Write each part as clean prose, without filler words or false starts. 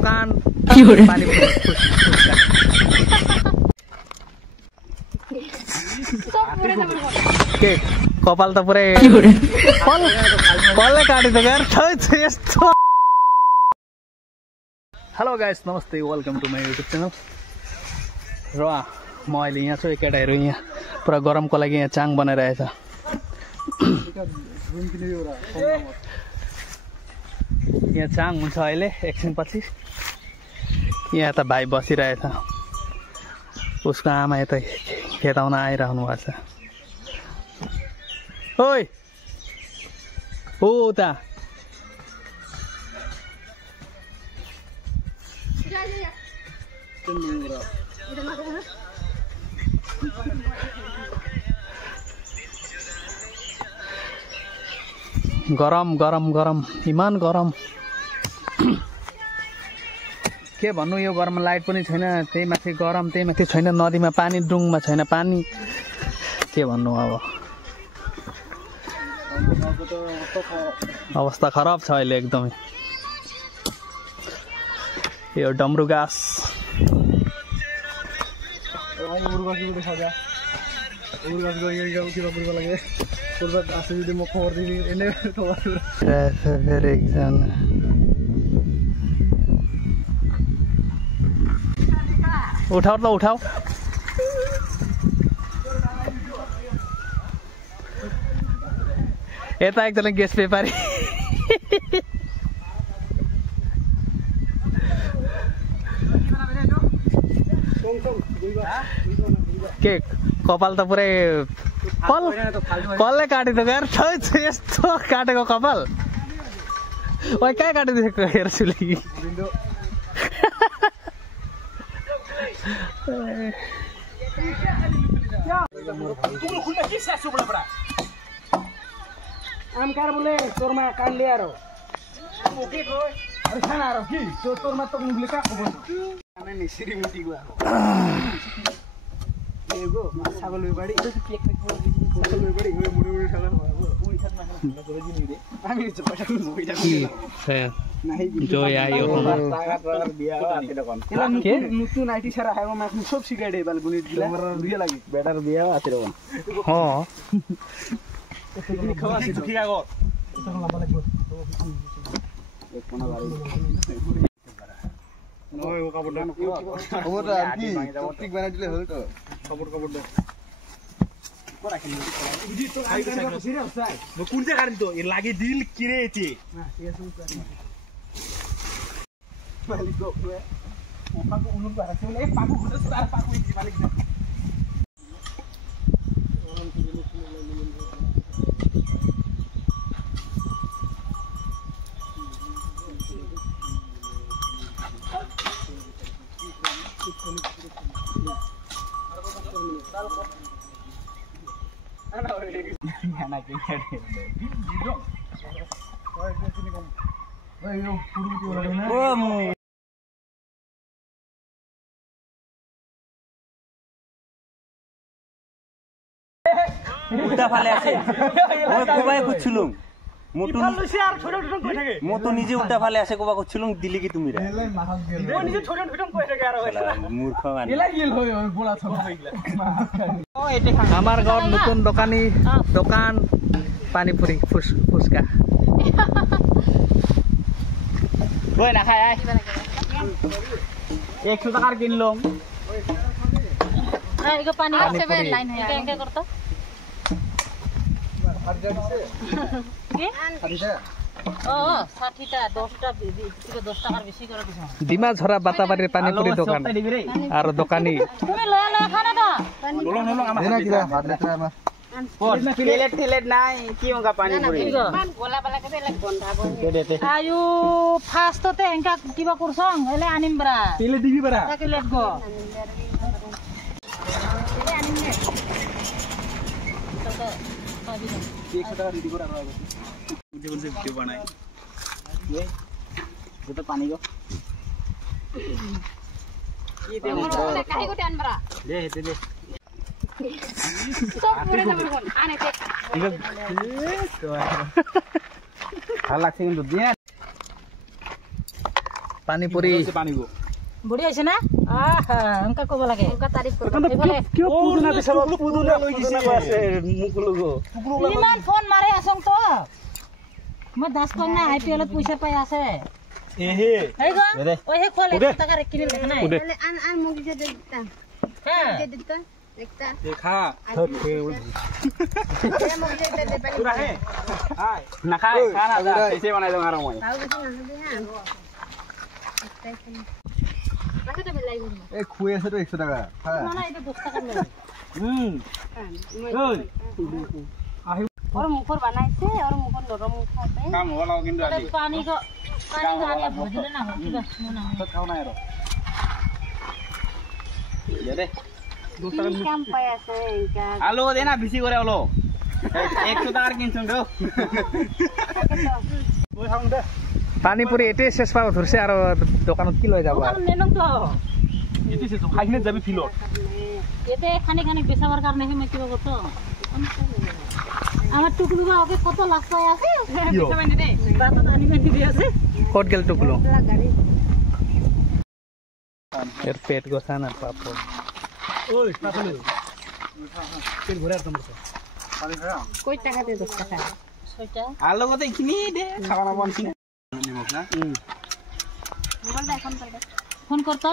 দোকান পানি के कपाल त पुरै पल्ले काटेको यार यस्तो। हेलो गाइस नमस्ते welcome to my YouTube channel. र म अहिले यहाँ छु केटाहरू यहाँ पुरा गरमको लागि यहाँ चाङ बनाइरहेछ। यहाँ चाङ हुन्छ अहिले एकछिनपछि। यहाँ त भाइ बसिरहेछ, उसको आमा यता खेताउन आइरहनु भएको छ। ओइ हो उता गरम गरम गरम इमान गरम के भन्नु। यो गरममा लाइट पनि छैन, त्यही माथि गरम, त्यही माथि छैन नदीमा पानी, डुङमा छैन पानी, के भन्नु। अब अवस्था खराब छ अहिले एकदमै। यो डमरु घाँस उठाऊ त उठाऊ। यता एकजना गेस्ट व्यापारी के कपाल त पुरै कसले काटेको यार यस्तो काटेको कपाल। ओइ कहाँ काटिदिएको हेर्छुली। आम कार बोले तोरमा कान लिएर ओके को अरे खाना आरो कि तो तोरमा त मुगले का खबर खाना नि सिरी मुटी गयो एगो छागल बेबाडी केक केक छागल बेबाडी ओइ मुडी मुडी छागल ओइ छागमा खाना गरे दिनु रे हामी चाहिँ पैसा पैसा नाही जो आयो बिया आते दकन के नुतु 90 छरा हाइवा माथि सब सिगाडे बाल गुनी दिला रिया लागि बेटर बिया आते दकन ह खवासी दुखी गयो तখন लाबा লাগিব एक पना गाडी ओइ ओ कपड खबर त आन्टी टपिक बनाइ दिले हो त कपड दे कोरा खेल्नु बुझी त आइको सिरियस छ म कुन चाहिँ गाडी त ए लागि दिल किरे यति यसो मालिक गो पाको उनु भएर छ ए पाको हुन्छ सारा पाको यति मालिक खाना के खाने यो ओइ त्यसनी कोम ओइ यो पुरु त्यो लगाउन ओ म उल्टा फाले আছে ওই কোবাই খুছলুম মোটু यार छोटो छोटो कोइ থাকে মো তো নিজে উল্টা ফালে আছে কোবা খুছলুম দিলি কি তুমি রে এলাই মাহাল দিল ও নিজে छोटो छोटो कोइ থাকে আর মূর্খ মানে এলাই গেল হয় গোলা ছক হইলা ও এতে খা আমার ঘর নতুন দোকানি দোকান পানিপুরি ফুচকা কই না খায় 100 টাকার কিনলাম इको पानी का सेवन लाइन है क्या करता के ओ 60 टा 10 टा 10 টাকার বেশি করে দিছ ডিমা ঝরা বাতাবাড়ির পানিপুরি দোকান আর দোকানি তুমি লয়া লয়া খানা দাও লোলো লোলো আমার দেনা কিরা হাত লেখা আমার प्लेट थेलेट নাই কি होगा पानी पूरी गोला वाला के ले बंधा बन दे देते आयु फास्ट ते एंका किबा करसं एले आनिम बरा पहिले दिबी बरा ताके लेट गो एले आनिम ने तो 100 টাকা দিদি করে আর मुझे उनसे वीडियो बनाए ये तो पानी को ये दे काहे को ध्यान बरा दे दे सब पूरे नंबर आने थे ভাল লাগছে কিন্তু দিয়ে পানী পুৰি পানী গো বুঢ়ী হৈছে না অংকা ক'ব লাগে তাৰিখ কিয় পুদুনা পিছাব পুদুনা লৈ গৈছে মোক লগো ইমান ফোন মাৰে আছং তো মই 10 কন্যা IPL পইচা পাই আছে এহে এই গো ওই হে খোলে টাকা কিনে লেখ নাই আন মুগি যে দিতা হ্যাঁ যে দিতা একটা দেখা মুগি যে দে পানি পুরা হে হাই না খাই খানা যা এসে বানাই দাও আর মই তাও কিছু না দে হ্যাঁ টাকাটা বেলাই গো এই খুই আছে তো 100 টাকা হ্যাঁ না এটা 10 টাকা নেই ওই और मुखर बनाइছে और मुखर नरम खाते কাম হলাও কিন্তু আজি পানি গানি ভজিলে না কিবা না তো খাও না এর দে কি কাম পাই আছে ইকা আলো দে না বেশি করে হলো 100 টাকার কিনছুন গো ওই খাও দে পানী পুৰি এটাই শেষ পাব ধৰিছে আৰু দোকানত কি লৈ যাব দোকান নেনং তো ইতি সে খাইনে যাবি ফিলো এতে খানি খানি বেচাবার কারণে হে মই কিবা করতো আমার টুকলু বা ওকে কত লাভ পাই আছে বেচা মানে দে বাবা আনি মানে দি আছে ক'ত গেল টুকুলো গাড়ি এর পেট গোছা না পাপড় ওই পাছলে তেল ভরে আর তোমার পানি খাও কই টাকা দে 10 টাকা ছয়টা আলো কত কিনি দে খাওয়া না বনছি না নিমক না মোবাইল দা এখন করে ফোন করতো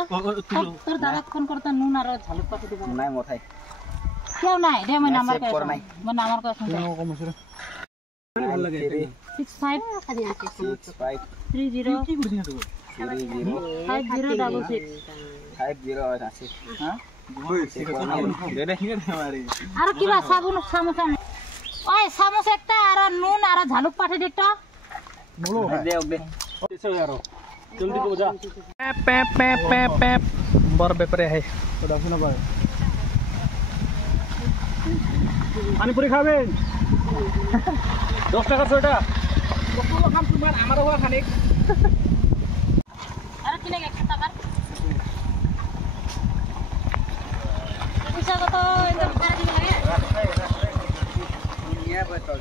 তোর দাদা ফোন করতো নুন আর ঝালুক পাঠিয়ে দিবা নাই মথাই কেউ নাই দে মই নাম্বার save করা নাই। মই নাম্বার কই ফোন কম আছে ভাল লাগে 65 খালি আছে 65 30 কি করে দিনা তো 30 5066 50 আছে হ্যাঁ ওই দে দে আর কিবা সাবুন সামোসা ওই সামোসা একটা আর নুন আর ঝালুক পাঠিয়ে দে তো বলো দে দে এসো यार জলদি কো যা পেপ পেপ পেপ পেপ বৰ বেপাৰী আহে তো ডাকু না পায় পানি পুরি খাবেন 10 টাকা 6 টাকা কতগুলো খাম তোমার আমারও হওয়া খানিক আর কিনে একটা টাকা পয়সা কত এটা ভাড়া দিবে লাগে নিয়া বাই তো